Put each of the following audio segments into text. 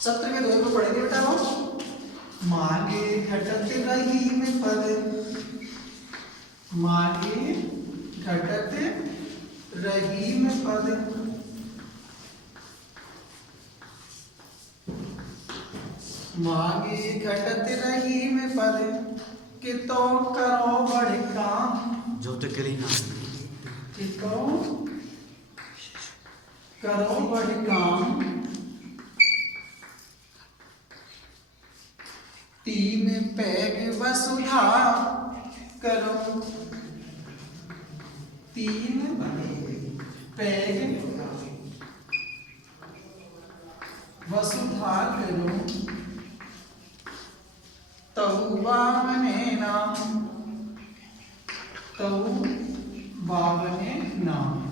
सत्र के 2 में पढ़ेंगे बेटा वो। मागे घटत रही में पद, मागे घटत रही में पद, मागे घटत रही में पद, कि तो करो बड़े काम, जो तो करी ना कि तो करो बड़े काम, तीन पैग वसुधा करो, तीन पैग वसुधा करो, तऊ बावने नाम, तऊ बावने नाम।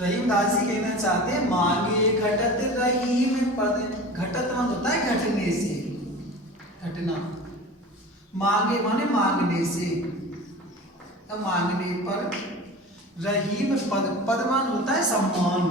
रहीमदास जी कहना चाहते हैं मांगे घटत रहीम पद, घटत मतलब होता है घटने से, घटना, मांगे माने मांगने से, तो मांगने पर, रहीम पद, पद मान होता है सम्मान,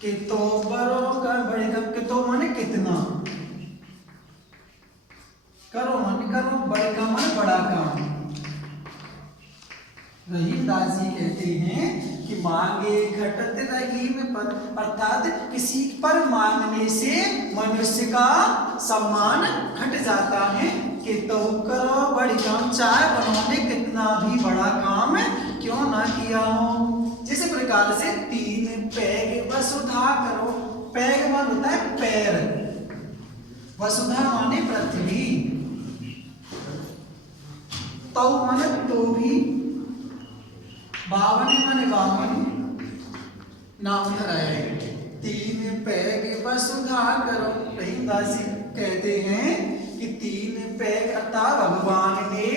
कि तो बरो कर बड़े, कि तो माने कितना, करो माने करो, बड़े काम माने बड़ा काम। रहीमदास जी कहते हैं कि मांगे घटत रहीम पद, अर्थात किसी पर मांगने से मनुष्य का सम्मान घट जाता है, कि तो करो बड़ी काम, चाहे उन्होंने कितना भी बड़ा काम क्यों ना किया हो। जिस प्रकार से तीन पैग वसुधा करो, पैग मान होता है पैर, वसुधा माने पृथ्वी, तो माने तो भी, बावन माने बावन, नाम धराया, तीन पैग वसुधा करो। रहीमदास जी कहते हैं कि तीन पैग अर्थात भगवान ने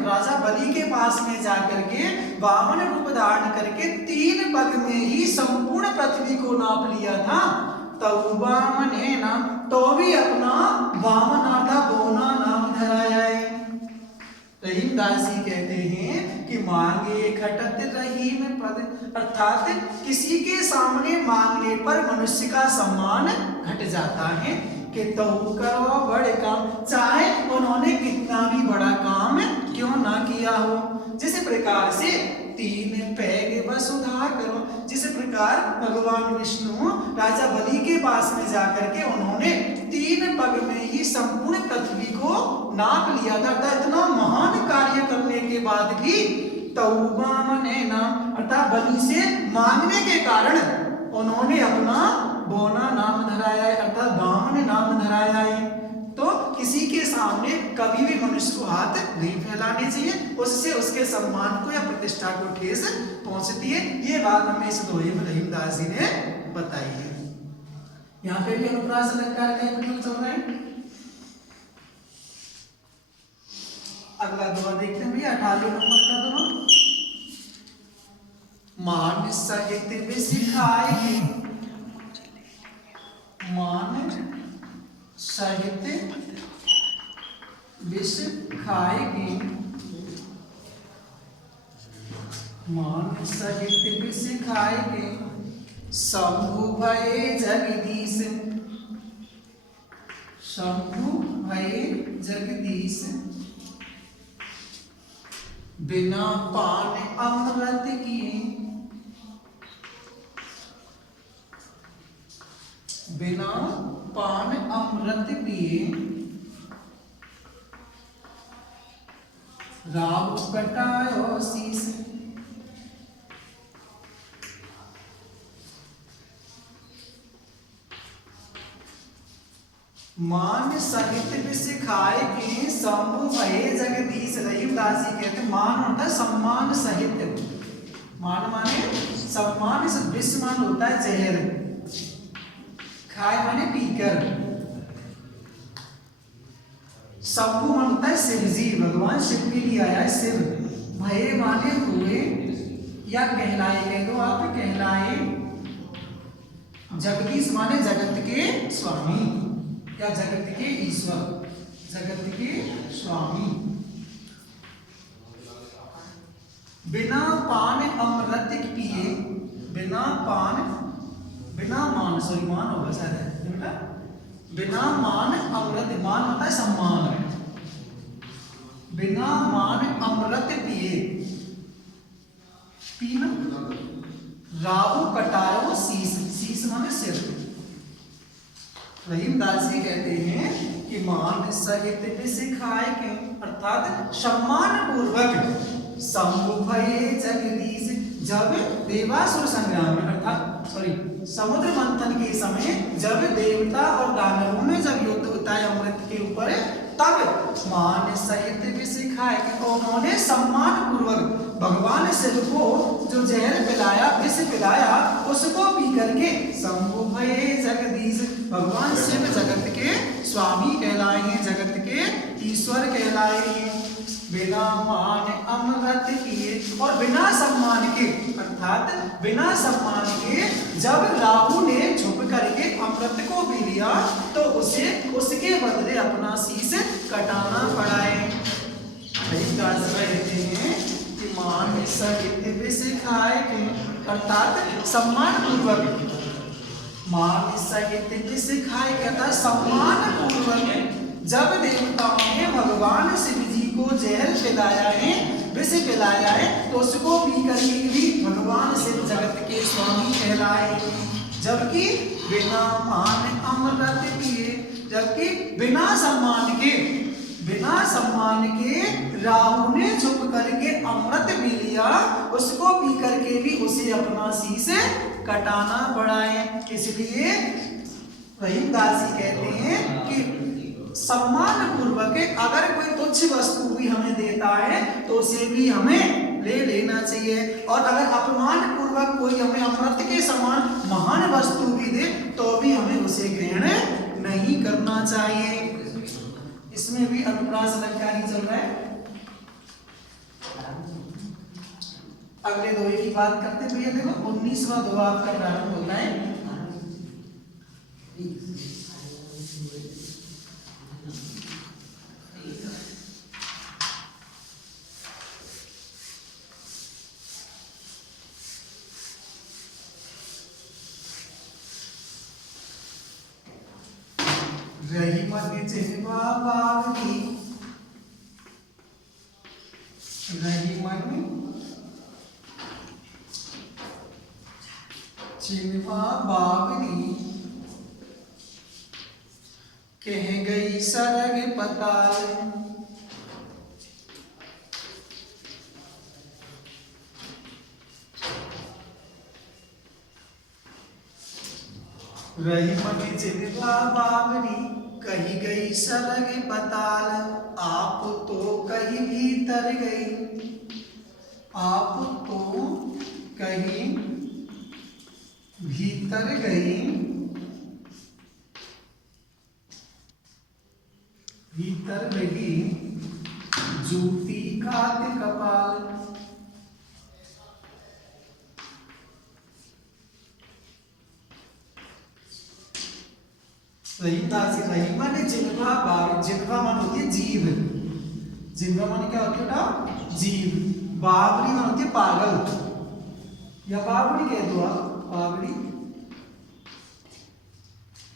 राजा बलि के पास में जाकर के वामन रूप धारण करके 3 पग में ही संपूर्ण पृथ्वी को नाप लिया था। तब वामन है नाम, तो भी अपना वामन अर्थात बोना नाम धराया है। रहीमदास जी कहते हैं कि मांगे घटत रही में पद, अर्थात किसी के सामने मांगने पर मनुष्य का सम्मान घट जाता है, कि तो करो बड़े काम, चाहे उन्होंने कितना भी बड़ा काम क्यों ना किया हो। जिस प्रकार से तीन पैग वसुधा करो, जिस प्रकार भगवान विष्णु राजा बलि के पास में जाकर के उन्होंने 3 पग में ही संपूर्ण पृथ्वी को नाप लिया था, इतना महान कार्य करने के बाद भी तौबामने नाम अर्थात बलि से मांगने के कारण उन्होंने अपना बोना नाम धराया है, अर्थात बामन नाम धराया है। तो किसी के सामने कभी भी मनुष्य को हाथ नहीं फैलाने चाहिए, उससे उसके सम्मान को या प्रतिष्ठा को ठेस पहुंचती है। ये बात हमें इस दोहे में रहीमदास जी ने बताई है। यहाँ पे भी अनुप्रास अलंकार का प्रयोग चल रहा है। अगला दोहा देखते हैं भैया 18 नंबर का दोहा। मान सहित विष खाएगी, मान सहित विष खाएगी, मान सहित विष खाएगी, शंभु भये जगदीश, शंभु भये जगदीश, बिना पान अमृत किए, बिना पान अमृत पिए, राव कटायो शीस, मान सहित विष खाए के शंभु भये जगदीश। रहीमदास जी कहते हैं मान होता है सम्मान सहित, मान माने सम्मान, विष मान होता है जहर, खाए माने पीकर, शंभु मान होता है शिव जी, भगवान शिव के लिए आया है शिव, भये माने हुए या कहलाए, कह दो आप कहलाए, जगदीश माने जगत के स्वामी या जगत के ईश्वर, जगत के स्वामी। बिना पान अमृत पिए, बिना मान सॉरी मान होगा शायद बेटा, बिना मान अमृत, मान होता है सम्मान, बिना मान अमृत पिए, पीना राहु कटारो शीश, शीश माने सिर। रहीमदास जी कहते हैं कि मान सहित सिखाए के अर्थात सम्मान पूर्वक शंभु भये जगदीश, जब देवासुर संग्राम में अर्थात सॉरी समुद्र मंथन के समय जब देवता और दानवों में जब युद्ध होता है अमृत के ऊपर, तब मान सहित भी सिखाए कि उन्होंने सम्मान पूर्वक भगवान शिव को जो जहर पिलाया, विष पिलाया, उसको पी करके शंभु भये जगदीश, भगवान शिव जगत के स्वामी कहलाए हैं, जगत के ईश्वर कहलाए हैं। बिना मान अमृत पिए, और बिना सम्मान के अर्थात बिना सम्मान के जब राहु ने छुप करके अमृत को पी लिया तो उसे उसके बदले अपना शीश कटाना पड़ा है। कहते हैं कि मान सहित सिखाए के अर्थात सम्मान पूर्वक, मान सहित सिखाए के अर्थात सम्मान पूर्वक जब देवताओं ने भगवान शिव जी को जहर पिलाया है, विष पिलाया है, तो उसको पी करके भी भगवान शिव जगत के स्वामी कहलाए। जबकि बिना मान अमृत पिए, जबकि बिना सम्मान के राहु ने छुप करके अमृत पी लिया, उसको पी करके भी उसे अपना शीश कटाना पड़ा है। इसलिए रहीमदास जी कहते हैं कि सम्मान पूर्वक अगर कोई तुच्छ वस्तु भी हमें देता है तो उसे भी हमें ले लेना चाहिए, और अगर अपमान पूर्वक कोई हमें अमृत के समान महान वस्तु भी दे तो भी हमें उसे ग्रहण नहीं करना चाहिए। इसमें भी अनुप्रास अलंकारी चल रहा है। अगले दोहे की बात करते भैया, देखो 19वां दोहा आपका प्रारंभ होता है। रही मन चिन्वा बावनी, रही मन चिन्वा बावनी, कह गई सरग पताल, रही मन चिन्वा बावनी, कही गई सरग पताल, आप तो कहीं भीतर गई, आप तो कहीं भीतर गई, भीतर गई जूती खात कपाल। रहीमा ने जिह्वा बावरी, जिह्वा मान होती है जीव, जिह्वा मान क्या होती है जीव, बावरी मान होती है पागल या बावड़ी कह दो आप, बावड़ी।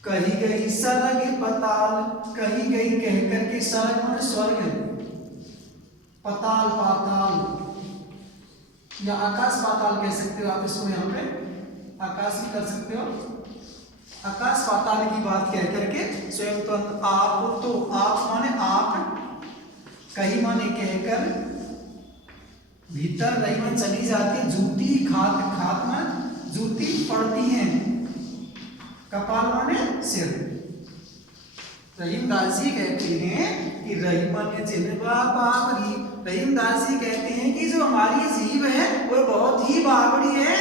कही गई सरग पताल, कही गई कह करके, सरग मान स्वर्ग, पताल पाताल या आकाश पाताल कह सकते हो आप इसको, यहाँ पे आकाश भी कर सकते हो, आकाश पाताल की बात कह करके स्वयं तो आप, तो आप माने आप, कहीं माने कहकर, भीतर रही में चली जाती है, जूती खात, खात में जूती पड़ती है, कपाल माने सिर। रहीमदास जी कहते हैं कि रही मन जिन्वा बावरी, रहीमदास जी कहते हैं कि जो हमारी जीव है वो बहुत ही बावड़ी है,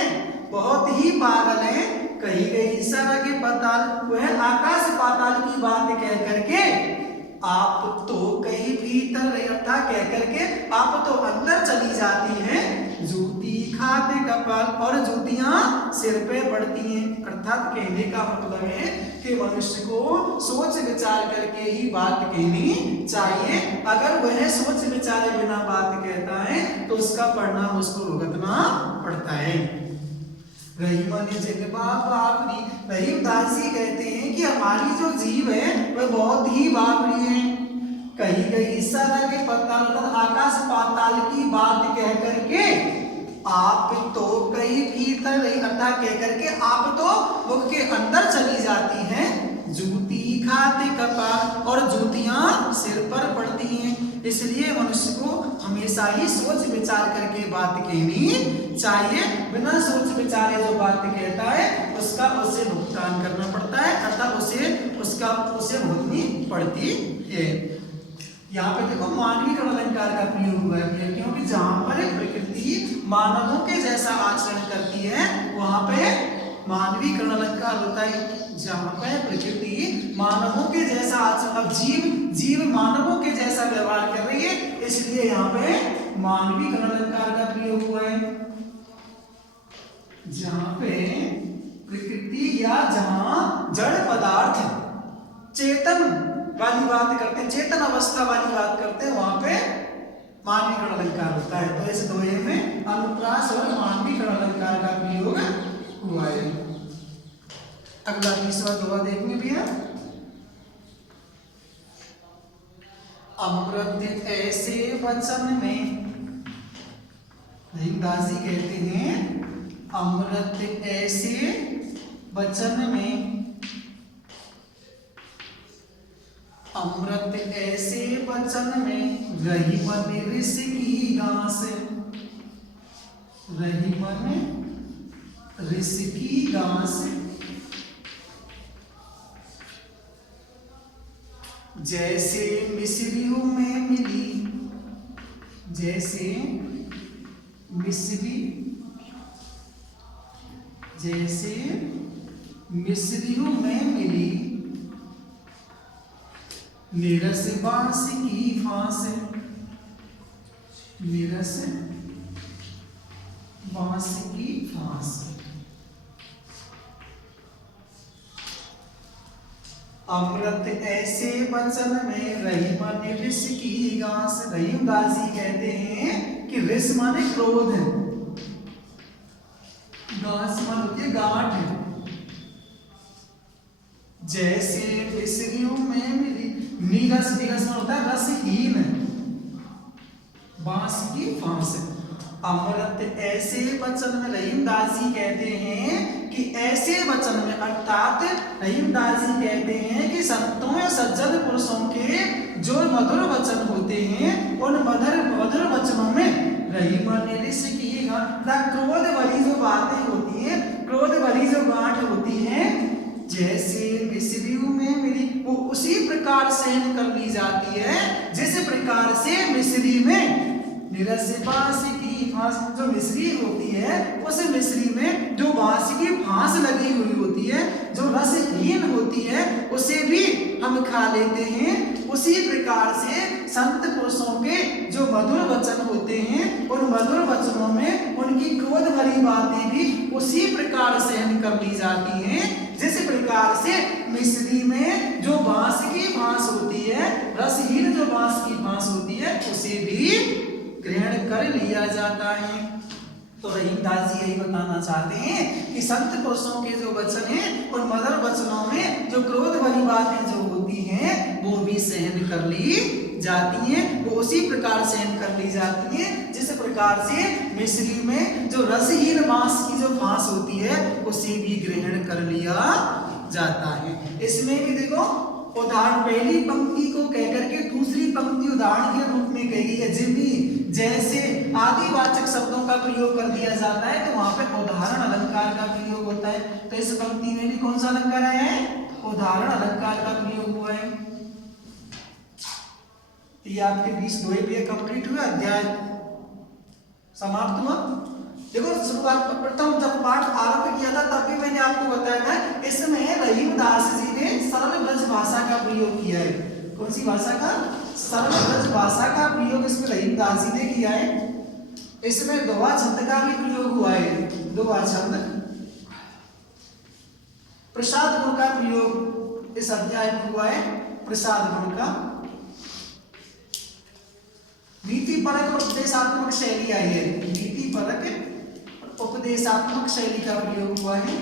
बहुत ही पागल है। कही गई सरग पताल, वह आकाश पाताल की बात कह करके आप तो कहीं भीतर रहता कह करके आप तो अंदर चली जाती हैं, जूती खाते कपाल, कपाल और जूतियां सिर पे पड़ती हैं। अर्थात कहने का मतलब है कि मनुष्य को सोच विचार करके ही बात कहनी चाहिए। अगर वह सोच विचारे बिना बात कहता है तो उसका परिणाम उसको भुगतना पड़ता है। रहीमन जिगबा बाबरी, रहीमदास जी कहते हैं कि हमारी जो जीव है वह बहुत ही बाबरी है। कहीं कहीं सरा के पताल आकाश पाताल की बात कह करके आप तो कहीं भीतर नहीं, अर्थात कह करके आप तो मुख के अंदर चली जाती हैं। जूती खाते कपाल और जूतियां सिर पर पड़ती हैं। इसलिए मनुष्य को हमेशा ही सोच विचार करके बात कहनी चाहिए। बिना सोच विचारे जो बात कहता है उसका उसे भुगतान करना पड़ता है, अर्थात उसे भुगतनी पड़ती है। यहाँ पे देखो मानवीय अलंकार का प्रयोग हुआ है, क्योंकि जहां पर प्रकृति मानवों के जैसा आचरण करती है वहां पे मानवीय अलंकार होता है। जहां पे प्रकृति मानवों के जैसा आचरण, अब जीव मानवों के जैसा व्यवहार कर रही है, इसलिए यहाँ पे मानवीय अलंकार का प्रयोग हुआ है। जहां पे प्रकृति या जहां जड़ पदार्थ चेतन वाली बात करते हैं, चेतन अवस्था वाली बात करते हैं, वहां पे मानवीय अलंकार होता है। तो इस दोहे में अनुप्रास और मानवीय अलंकार का प्रयोग हुआ है। अगला तीसरा दोहा देखने भी है। अमृत ऐसे वचन में, रहीमदास जी कहते हैं अमृत ऐसे वचन में, अमृत ऐसे वचन में रहीमन ऋष की घास, रहीमन ऋष की घास, जैसे मिस्रियों में मिली, जैसे मिस्रियों में मिली नीरस बांस की फांस, नीरस बांस की फांस। अमृत ऐसे वचन में रहीमन ऋष की घास, रहीमदास जी कहते हैं कि ऋष माने क्रोध, घास माने होती है गांठ। जैसे मिस्रियों में मिली, नीरस माने होता है रसहीन, बांस की फांस। अमृत ऐसे वचन में, रहीमदास जी कहते हैं कि ऐसे वचन में, अर्थात रहीमदास जी कहते हैं कि संतों या सज्जन पुरुषों के जो मधुर वचन होते हैं उन मधुर वचनों में रहीमन ऋष की क्रोध भरी जो बातें होती हैं, क्रोध भरी जो गांठ होती है, जैसे मिस्रियों में मिली, वो उसी प्रकार सहन कर ली जाती है जिस प्रकार से मिस्री में नीरस बांस की फांस, जो मिस्री होती है उस मिस्री में जो बांस की फांस लगी हुई होती है, जो रसहीन होती है, उसे भी हम खा लेते हैं। उसी प्रकार से संत पुरुषों के जो मधुर वचन होते हैं उन मधुर वचनों में उनकी क्रोध भरी बातें भी उसी प्रकार सहन कर ली जाती हैं जिस प्रकार से मिस्री में जो बांस की फांस होती है, रसहीन जो बांस की फांस होती है, उसे भी ग्रहण कर लिया जाता है। तो रहीमदास जी यही बताना चाहते हैं कि संत पुरुषों के जो वचन हैं उन मधुर वचनों में जो क्रोध भरी बातें जो होती हैं वो भी सहन कर ली जाती हैं, वो उसी प्रकार सहन कर ली जाती हैं जिस प्रकार से मिस्री में जो रसहीन बांस की जो फांस होती है उसे भी ग्रहण कर लिया जाता है। इसमें भी देखो उदाहरण, पहली पंक्ति को कहकर के दूसरी पंक्ति उदाहरण के रूप में कही है। जिमी जैसे आदिवाचक शब्दों का प्रयोग कर दिया जाता है तो वहां पर उदाहरण अलंकार का प्रयोग होता है। तो इस पंक्ति में भी कौन सा अलंकार आया है? उदाहरण अलंकार का प्रयोग हुआ है। ये आपके 20 दोहे पे कंप्लीट हुआ, अध्याय समाप्त हुआ। देखो शुरुआत प्रथम जब पाठ आरंभ किया था तब भी मैंने आपको बताया था इसमें रहीमदास जी ने सरल ब्रज भाषा का प्रयोग किया है। कौन सी भाषा का? सरल ब्रज भाषा का प्रयोग इसमें रहीमदास जी ने किया है। इसमें दोहा छंद का भी प्रयोग हुआ है। दोहा छंद। प्रसाद गुण का प्रयोग इस अध्याय में हुआ है, प्रसाद गुण का। नीतिपरक और उपदेशात्मक शैली आई है, नीतिपरक और उपदेशात्मक शैली का प्रयोग हुआ है।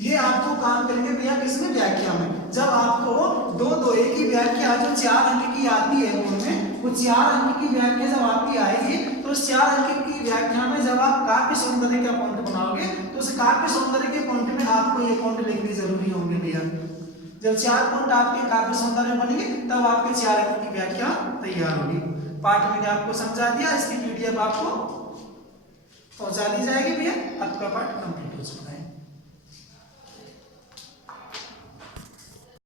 ये आपको काम करेंगे भैया किसमें, व्याख्या में। जब आपको दो दोहे की व्याख्या जो 4 अंक की आती है उनमें, वो 4 अंक की व्याख्या जब आपकी आएगी तो उस 4 अंक की व्याख्या में जब आप काव्य सौंदर्य का पॉइंट बनाओगे तो उस काव्य सौंदर्य के पॉइंट में आपको ये पॉइंट लिखने जरूरी होंगे भैया। जब 4 पॉइंट आपके काव्य सौंदर्य में बनेंगे तब आपके 4 अंक की व्याख्या तैयार होगी। पाठ मैंने आपको समझा दिया, इसकी पीडीएफ आपको पहुंचा दी जाएगी भैया, आपका पाठ कंप्लीट।